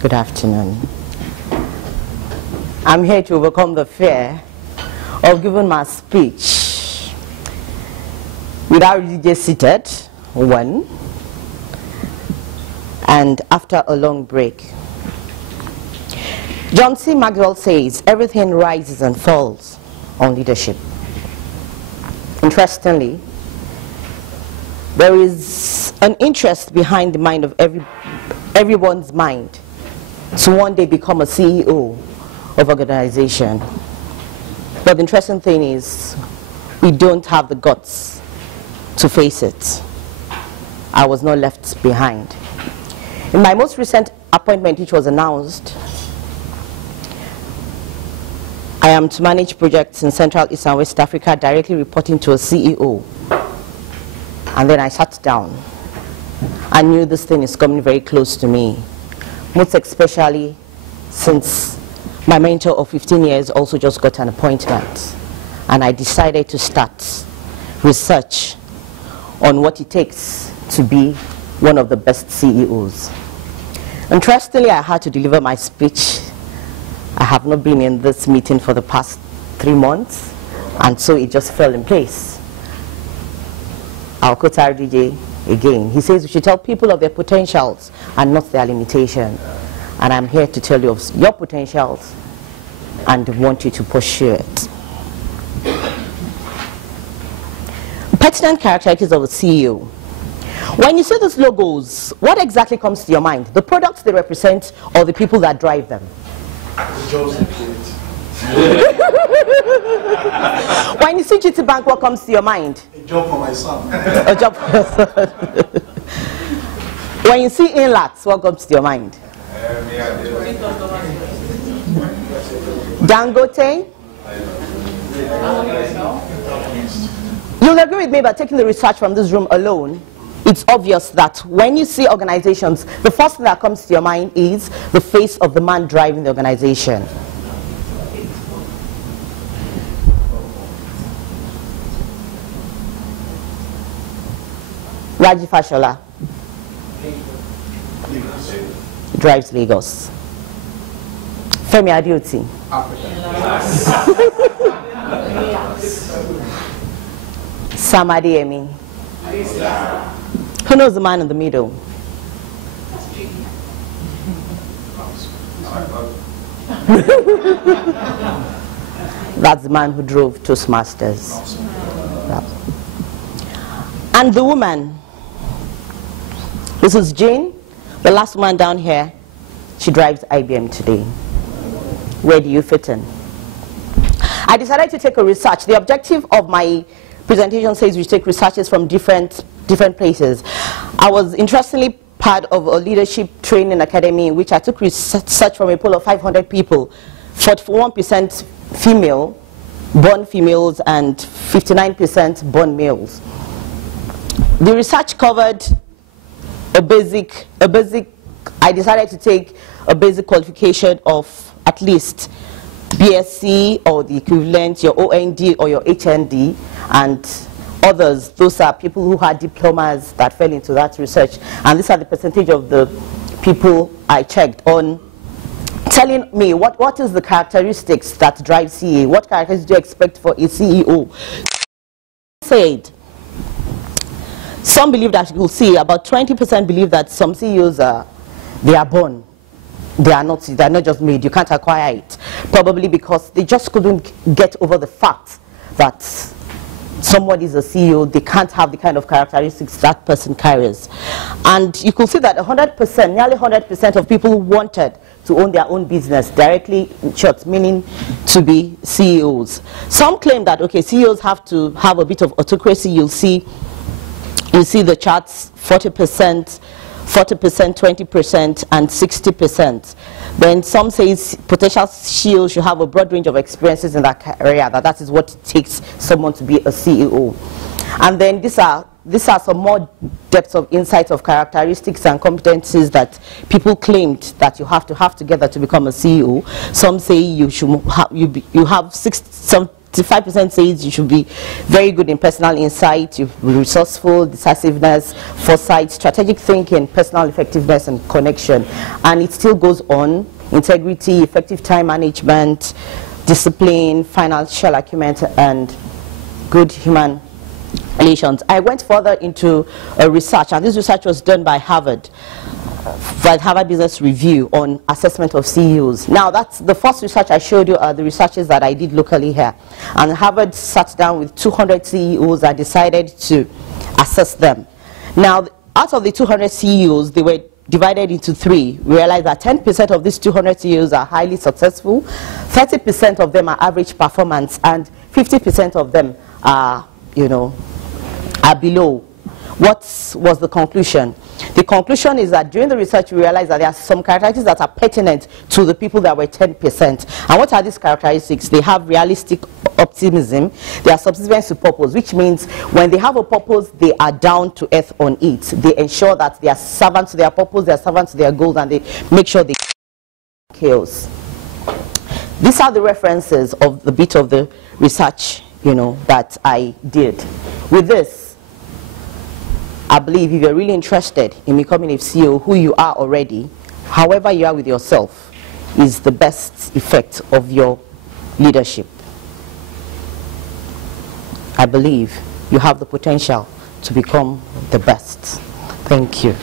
Good afternoon. I'm here to overcome the fear of giving my speech without really just seated, one, and after a long break. John C. Maxwell says, everything rises and falls on leadership. Interestingly, there is an interest behind the mind of everyone's mind to one day become a CEO of organization. But the interesting thing is, we don't have the guts to face it. I was not left behind. In my most recent appointment, which was announced, I am to manage projects in Central, East and West Africa, directly reporting to a CEO. And then I sat down. I knew this thing is coming very close to me, most especially since my mentor of 15 years also just got an appointment. And I decided to start research on what it takes to be one of the best CEOs. Interestingly, I had to deliver my speech. I have not been in this meeting for the past 3 months, and so it just fell in place. I'll quote RDJ again. He says we should tell people of their potentials and not their limitation. And I'm here to tell you of your potentials and want you to pursue it. Pertinent characteristics of a CEO. When you see these logos, what exactly comes to your mind? The products they represent or the people that drive them? When you see GT Bank, what comes to your mind? A job for my son. A job for your son. When you see Inlats, what comes to your mind? Dangote? You'll agree with me, by taking the research from this room alone, it's obvious that when you see organizations, the first thing that comes to your mind is the face of the man driving the organization. Raji Fashola drives Lagos. Femi Adeoti Sam Adeyemi. Who knows the man in the middle? That's the man who drove Toastmasters. Yeah. And the woman, this is Jane, the last woman down here. She drives IBM today. Where do you fit in? I decided to take a research. The objective of my presentation says we take researches from different places. I was interestingly part of a leadership training academy in which I took research from a pool of 500 people, 41% female, born females, and 59% born males. The research covered I decided to take a basic qualification of at least BSc or the equivalent, your OND or your HND, and others. Those are people who had diplomas that fell into that research. And these are the percentage of the people I checked on telling me what is the characteristics that drive CEO. What characteristics do you expect for a CEO? Said, some believe that you'll see about 20% believe that some CEOs they are born. They are not just made. You can't acquire it. Probably because they just couldn't get over the fact that somebody is a CEO, they can't have the kind of characteristics that person carries. And you could see that 100%, nearly 100% of people who wanted to own their own business directly, in short, meaning to be CEOs. Some claim that, okay, CEOs have to have a bit of autocracy. You'll see the charts, 40%, 20%, and 60%. Then some say potential CEOs should have a broad range of experiences in that area, that is what it takes someone to be a CEO. And then these are some more depths of insights of characteristics and competencies that people claimed that you have to have together to become a CEO. Some say you should have 65% says you should be very good in personal insight, you be resourceful, decisiveness, foresight, strategic thinking, personal effectiveness, and connection. And it still goes on: integrity, effective time management, discipline, financial acumen, and good human relations. I went further into research, and this research was done by Harvard Business Review on assessment of CEOs. Now, that's the first research I showed you are the researches that I did locally here. And Harvard sat down with 200 CEOs and decided to assess them. Now, out of the 200 CEOs, they were divided into three. We realized that 10% of these 200 CEOs are highly successful, 30% of them are average performance, and 50% of them are, are below. What was the conclusion? The conclusion is that during the research, we realized that there are some characteristics that are pertinent to the people that were 10%. And what are these characteristics? They have realistic optimism. They are subservient to purpose, which means when they have a purpose, they are down to earth on it. They ensure that they are servant to their purpose, they are servant to their goals, and they make sure they chaos. These are the references of the bit of the research, that I did. With this, I believe if you're really interested in becoming a CEO, who you are already, however you are with yourself, is the best effect of your leadership. I believe you have the potential to become the best. Thank you.